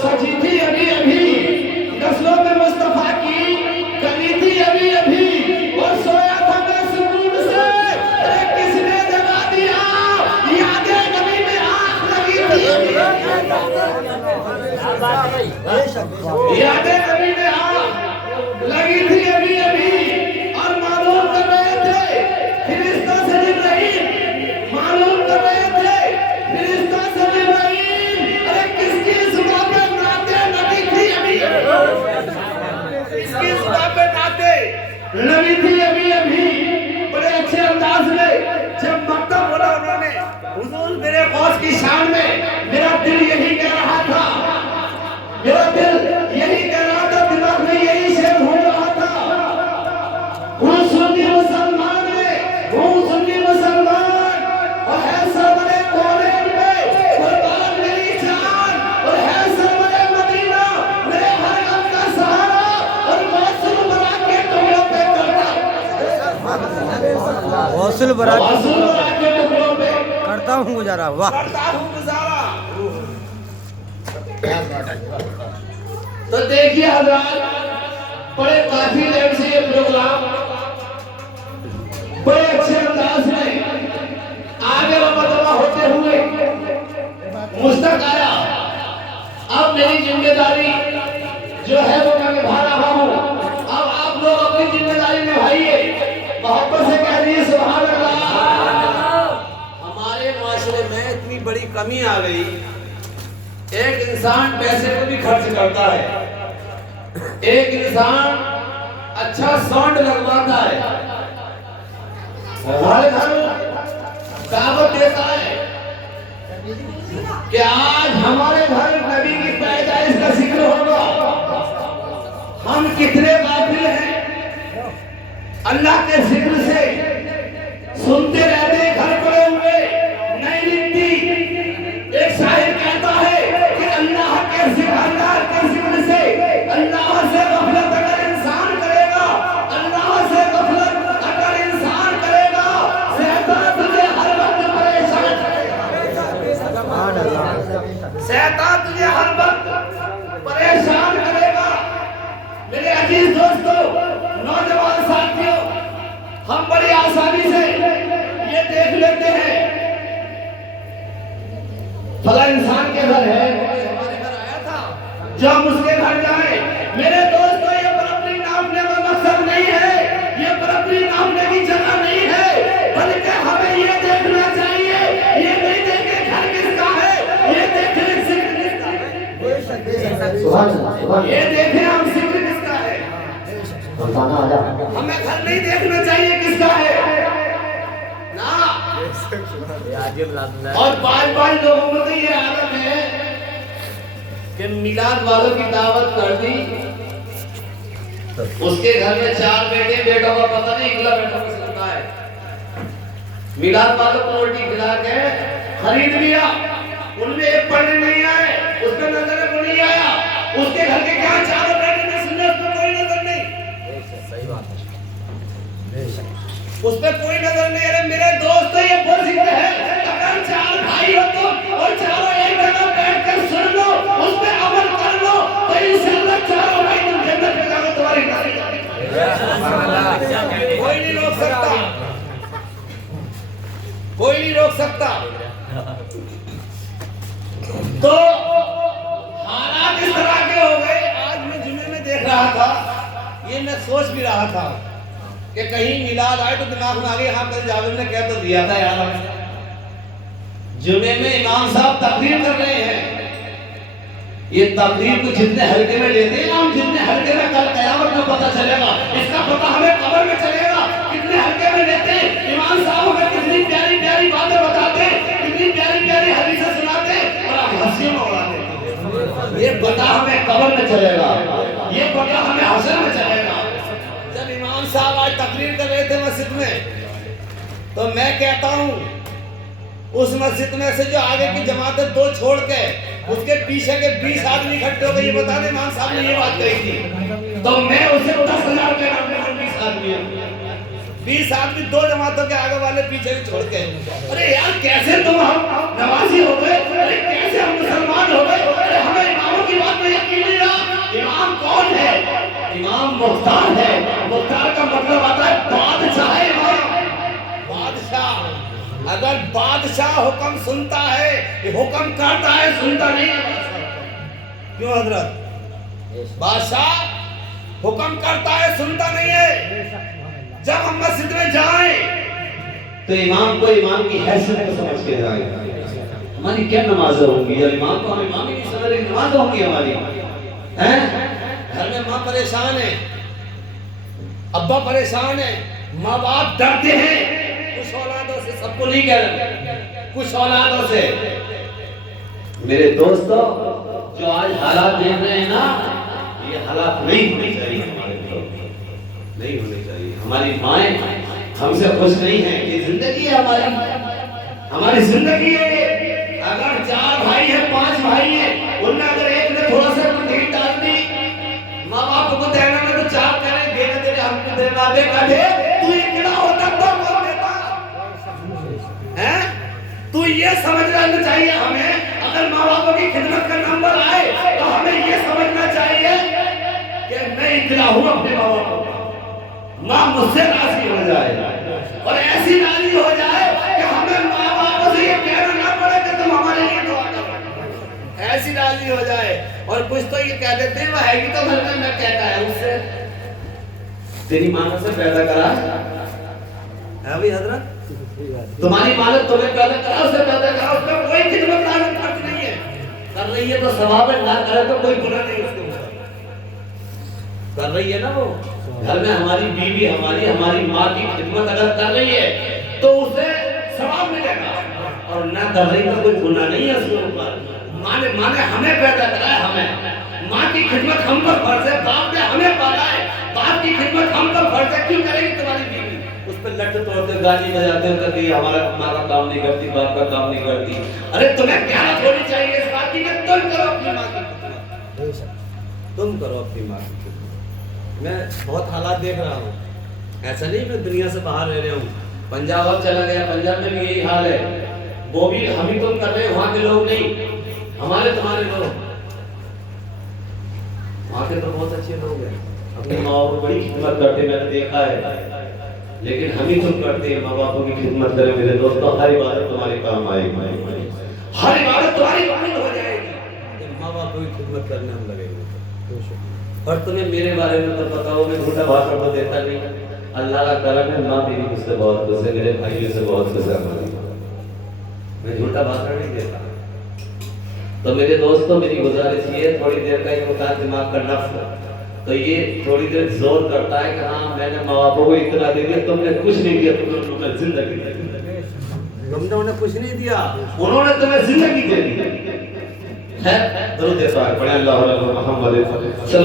सजी थी अभी अभी, नस्लों में मुस्तफा की कली थी अभी अभी, और सोया था मैं सुकून से, अरे किसने जगा दिया, यादें नबी में आँख लगी थी, यादें नबी में आँख लगी थी अभी अभी, और मालूम कर रहे थे फिरिश्ता से जिब्राइल, मालूम कर रहे थे फिरिश्ता से जिब्राइल, अरे किसकी जुबान पे नाते नबी थी अभी, किसकी जुबान पे नाते नबी थी अभी अभी। बड़े अच्छे अंदाज में जब मक्तब बोला उन्होंने, हुजूर मेरे गौस की शान में, मेरा दिल यही कह रहा था, मेरा दिल यही कह रहा था, दिमाग में यही शेर घूम रहा था, हूँ सुन्नी मुसलमान में, हूँ सुन्नी मुसलमान, और है सरवरे कौनैन में कुर्बान मेरी जान, और है सरवरे मदीना मेरे हर गम का सहारा, और गौसुल बरा के टुकड़ों पे गौसुल बरा के टुकड़ों पे करता हूँ गुजारा। वाह, करता हूँ गुजारा। तो देखिए हजरात, बड़े काफी देर से ये प्रोग्राम बड़े अच्छे अंदाज में आगे रमतवा होते हुए मुझ तक आया। अब मेरी जिम्मेदारी जो है वो मैं निभा रहा हूँ। अब आप लोग अपनी जिम्मेदारी निभाइए, मोहब्बत से कह दिए सुभान अल्लाह। हमारे माशरे में इतनी बड़ी कमी आ गई, एक इंसान पैसे को भी खर्च करता है, एक इंसान अच्छा साउंड लगवाता है, हर घर दावत देता है कि आज हमारे घर नबी की पैदाइश का जिक्र होगा। हम कितने गाफिल हैं अल्लाह के जिक्र से, सुनते रहते घर पड़े हुए नहीं लिखती। एक शायर कहता है कि अल्लाह के जिक्र से, अल्लाह से गफलत अगर इंसान करेगा, अल्लाह से गफलत अगर इंसान करेगा, शैतान तुझे हर वक्त परेशान करेगा, शैतान तुझे हर वक्त परेशान करेगा। मेरे अजीज दोस्तों, नौजवान साथियों, हम बड़ी आसानी से ये देख लेते हैं फला इंसान के घर है, हमारे घर आया था, जब हम उसके घर जाए। मेरे दोस्तों, ये बराबरी नापने का मकसद नहीं है, ये बराबरी नापने की जगह नहीं है, बल्कि हमें ये देखना चाहिए, ये नहीं देखे घर किसका है, ये देखे जिक्र किसका है, ये देखे हम जिक्र किसका है। हमें घर नहीं देखना चाहिए किसका है ना। और बार लोगों में तो ये आदत है कि मिलाद वालों की दावत कर दी, उसके घर में 4 बेटे, बेटों का पता नहीं, इकला बेटों को सुनता है। मिलाद वालों को रोटी खिला के खरीद लिया, उनमें एक पढ़ने नहीं आए, उसका नजर को नहीं आया, उसके घर के क्या 4 बेटे में सुनने उसमें कोई नजर नहीं, सही बात है, उस पर कोई नजर नहीं। अरे मेरे दोस्त, ये बहुत जिक्र है, अगर 4 भाई हो तो और चारों एक जगह बैठकर सुन लो, उस पे अमल कर लो, तो इंशाअल्लाह चारों भाई तुम जन्नत में जाओगे, तुम्हारी गाड़ी कोई नहीं रोक सकता, कोई नहीं रोक सकता। तो हालात इस तरह के हो गए। आज मैं जुमे में देख रहा था, ये मैं सोच भी रहा था कि कहीं मिलाद आए तो दिमाग में आ गया, हाँ कल जावेद ने कह तो दिया था यार। जुमे में इमाम साहब तकरीर कर रहे हैं, ये तकरीर को जितने हल्के में लेते हैं हम, जितने हल्के में कल कयामत में पता चलेगा, इसका पता हमें कब्र में चलेगा, कितने हल्के में लेते हैं। इमाम साहब हमें कितनी प्यारी प्यारी बातें बताते, कितनी प्यारी प्यारी हदीसें सुनाते, और आप हंसियों में उड़ाते। ये पता हमें कब्र में चलेगा, ये पता हमें हश्र में चलेगा। जब इमाम साहब आज तकरीर कर रहे थे मस्जिद में, तो मैं कहता हूँ उस मस्जिद में से जो आगे की जमातें 2 छोड़ के उसके पीछे के 20 आदमी इकट्ठे हो गए, ये बता दें इमाम साहब ने ये बात कही थी, तो मैं उसे 10,000 रुपए 20 आदमी 2 जमातों के आगे वाले पीछे भी छोड़ के। अरे यार कैसे तुम हम नवाजी हो गए, अरे कैसे हम मुसलमान हो गए, अरे हमें इमामों की बात मुख्तार है। मुख्तार का मतलब आता है बादशाह है इमाम, बादशाह। अगर बादशाह हुक्म सुनता है, हुक्म करता है, सुनता नहीं है बादशाह। क्यों हजरत? बादशाह हुक्म करता है, सुनता नहीं है। जब हम मस्जिद में जाएं तो इमाम को इमाम की हैसियत को समझ के जाएं। हमारी क्या नमाज़ें होंगी? या इमाम को हम इमाम ही नहीं समझ रहे, नमाज़ होंगी हमारी हैं? घर में माँ परेशान है, अब्बा परेशान है, माँ बाप डरते हैं। कुछ औलादों से, सबको नहीं कह रहे, कुछ औलादों से। मेरे दोस्तों, जो आज हालात देख रहे हैं ना, ये हालात नहीं होने चाहिए हमारे लोग, नहीं होने चाहिए। हमारी माएँ हमसे खुश नहीं है। ये जिंदगी है हमारी जिंदगी है। अगर 4 भाई हैं, 5 भाई हैं, उनमें अगर एक ने थोड़ा सा ढील डाल दी, माँ बाप को देना में तो 4 करें, देने देने हमको देना दे कहे तू इकड़ा होता तो कौन देता है? तू ये समझ लेना चाहिए हमें। अगर माँ बापों की खिदमत का नंबर आए तो हमें ये समझना चाहिए कि मैं इकड़ा हूँ अपने माँ बापों का। माँ मुझसे राजी हो जाए और ऐसी राजी हो जाए कि हमें माँ बापों से ये कहना ना पड़े कि तुम हमारे लिए दुआ करो। ऐसी राजी हो जाए। और कुछ तो ये कह देते हैं, वो है कि तो घर में मैं कहता है उससे तेरी माँ से पैदा करा है भाई हजरत, तुम्हारी माँ ने तुम्हें पैदा करा, उससे पैदा करा, उसका कोई खिदमत लागत खर्च नहीं है। कर रही है तो सवाब है, ना करे तो कोई गुनाह नहीं उसके ऊपर। कर रही है ना वो घर में, हमारी बीवी हमारी माँ की खिदमत अगर कर रही है तो उसे सवाब मिलेगा, और ना कर रही तो कोई गुनाह नहीं है उसके ऊपर। माँ ने हमें पैदा करा है, हमें माँ की खिदमत हम पर फर्ज है। बाप ने हमें पाला है, बाप की खिदमत हम पर फर्ज है। क्यों करेगी तुम्हारी बीवी? उस पर लट तोड़ते, गाली बजाते हो, कहती है हमारा माँ का काम नहीं करती, बाप का काम नहीं करती। अरे तुम्हें क्या होनी चाहिए इस बात की कि तुम करो अपनी माँ की खिदमत, तुम करो अपनी माँ की खिदमत। मैं बहुत हालात देख रहा हूँ, ऐसा नहीं मैं दुनिया से बाहर रह रहा हूँ। पंजाब अब चला गया, पंजाब में भी यही हाल है। वो भी हम ही तुम कर रहे हैं, वहाँ के लोग नहीं, हमारे तुम्हारे लोग। वहाँ के तो बहुत अच्छे लोग हैं, अपनी माँ बाप को बड़ी खिदमत करते, मैंने देखा है। लेकिन हम ही तुम करते हैं, माँ बापों की खिदमत करें। मेरे दोस्तों, हर इबादत तुम्हारे काम आएगी, हर इबादत तुम्हारी कबूल हो जाएगी। माँ बापों की खिदमत करने हम लगेंगे। और तुम्हें मेरे बारे में तो पता हो, मैं झूठा भाषण तो देता नहीं। अल्लाह का करम है, माँ मेरी मुझसे बहुत खुश है, मेरे भाइयों से बहुत खुश है। मैं झूठा भाषण नहीं देता। तो मेरे दोस्तों, मेरी गुजारिश ये, थोड़ी देर का एक होता दिमाग का नफ्स, तो ये थोड़ी देर जोर करता है कि हाँ मैंने माँ बापों को इतना दे दिया, तुमने कुछ नहीं दिया, तुमने जिंदगी दे दी। तुमने उन्हें कुछ नहीं दिया, उन्होंने तुम्हें जिंदगी दे दी है। दरूद पाक पढ़े अल्लाह मोहम्मद